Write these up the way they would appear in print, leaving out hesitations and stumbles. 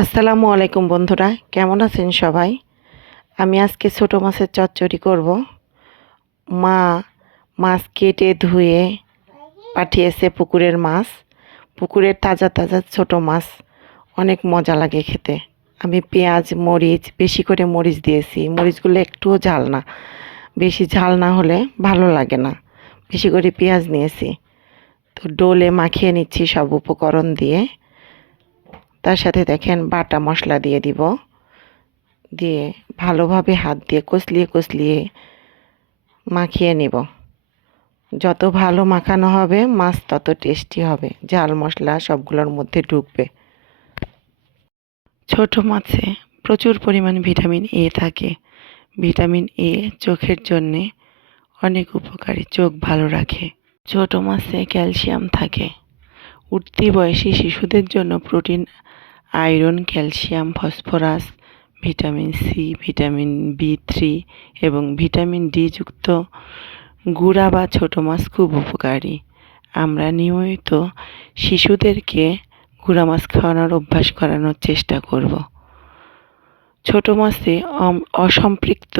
আসসালামু আলাইকুম বন্ধুরা, কেমন আছেন সবাই? আমি আজকে ছোট মাছের চচ্চড়ি করব। মা মাছ কেটে ধুয়ে পাঠিয়েছে পুকুরের মাছ। পুকুরের তাজা তাজা ছোট মাছ অনেক মজা লাগে খেতে। আমি পেঁয়াজ মরিচ বেশি করে মরিচ দিয়েছি, মরিচগুলো একটুও ঝাল না, বেশি ঝাল না হলে ভালো লাগে না। বেশি করে পেঁয়াজ নিয়েছি। তো ডোলে মাখিয়ে নিচ্ছি সব উপকরণ দিয়ে। তার সাথে দেখেন বাটা মশলা দিয়ে দিব, দিয়ে ভালোভাবে হাত দিয়ে কষলিয়ে কষলিয়ে মাখিয়ে নিব। যত ভালো মাখানো হবে মাছ তত টেস্টি হবে, ঝাল মশলা সবগুলোর মধ্যে ঢুকবে। ছোট মাছে প্রচুর পরিমাণ ভিটামিন এ থাকে। ভিটামিন এ চোখের জন্যে অনেক উপকারী, চোখ ভালো রাখে। ছোট মাছে ক্যালসিয়াম থাকে। উঠতি বয়সী শিশুদের জন্য protein, iron, calcium, phosphorus, vitamin C, vitamin বি3 এবং ভিটামিন ডি যুক্ত গুঁড়া বা ছোট মাছ খুব উপকারী। আমরা নিয়মিত শিশুদেরকে গুঁড়া মাছ খাওয়ানোর অভ্যাস করানোর চেষ্টা করব। ছোট মাছে অসম্পৃক্ত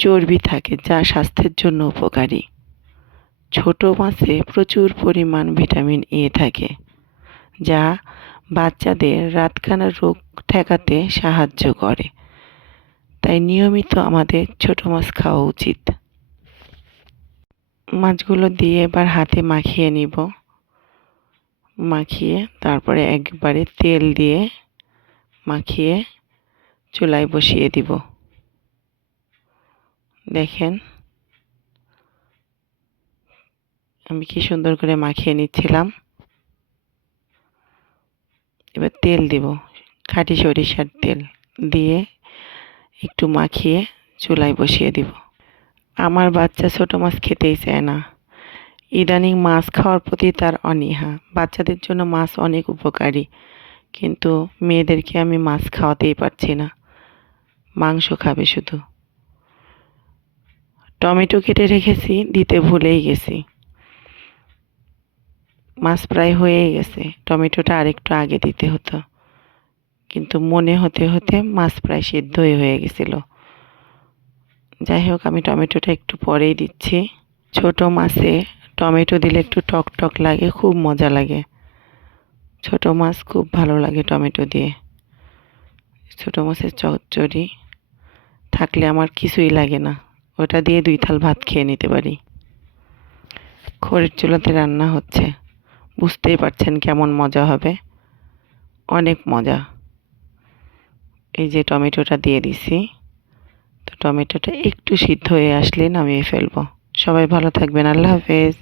চর্বি থাকে যা স্বাস্থ্যের জন্য উপকারী। ছোট মাছে প্রচুর পরিমাণ ভিটামিন এ থাকে যা বাচ্চাদের রাতকানা রোগ ঠেকাতে সাহায্য করে। তাই নিয়মিত আমাদের ছোট মাছ খাওয়া উচিত। মাছগুলো দিয়ে এবার হাতে মাখিয়ে নিব। মাখিয়ে তারপরে একবারে তেল দিয়ে মাখিয়ে চুলায় বসিয়ে দিব। দেখেন আমি কি সুন্দর করে মাখিয়ে নিচ্ছিলাম। এবার তেল দিব, খাঁটি সরিষার তেল দিয়ে একটু মাখিয়ে চুলায় বসিয়ে দিব। আমার বাচ্চা ছোট মাছ খেতেই চায় না। ইদানিং মাছ খাওয়ার প্রতি তার অনীহা। বাচ্চাদের জন্য মাছ অনেক উপকারী, কিন্তু মেয়েদেরকে আমি মাছ খাওয়াতেই পারছি না, মাংস খাবে শুধু। টমেটো কেটে রেখেছি, দিতে ভুলেই গেছি। মাছ প্রায় হয়েই গেছে, টমেটোটা আরেকটু আগে দিতে হতো, কিন্তু মনে হতে হতে মাছ প্রায় সিদ্ধই হয়ে গেছিল। যাই হোক, আমি টমেটোটা একটু পরেই দিচ্ছি। ছোট মাছে টমেটো দিলে একটু টক টক লাগে, খুব মজা লাগে। ছোট মাছ খুব ভালো লাগে টমেটো দিয়ে। ছোট মাছের চচ্চড়ি থাকলে আমার কিছুই লাগে না, ওটা দিয়ে 2 থাল ভাত খেয়ে নিতে পারি। খড়ির চুলাতে রান্না হচ্ছে, বুঝতেই পারছেন কেমন মজা হবে, অনেক মজা। এই যে টমেটোটা দিয়ে দিছি, তো টমেটোটা একটু সিদ্ধ হয়ে আসলে নামিয়ে ফেলবো। সবাই ভালো থাকবেন, আল্লাহ হাফেজ।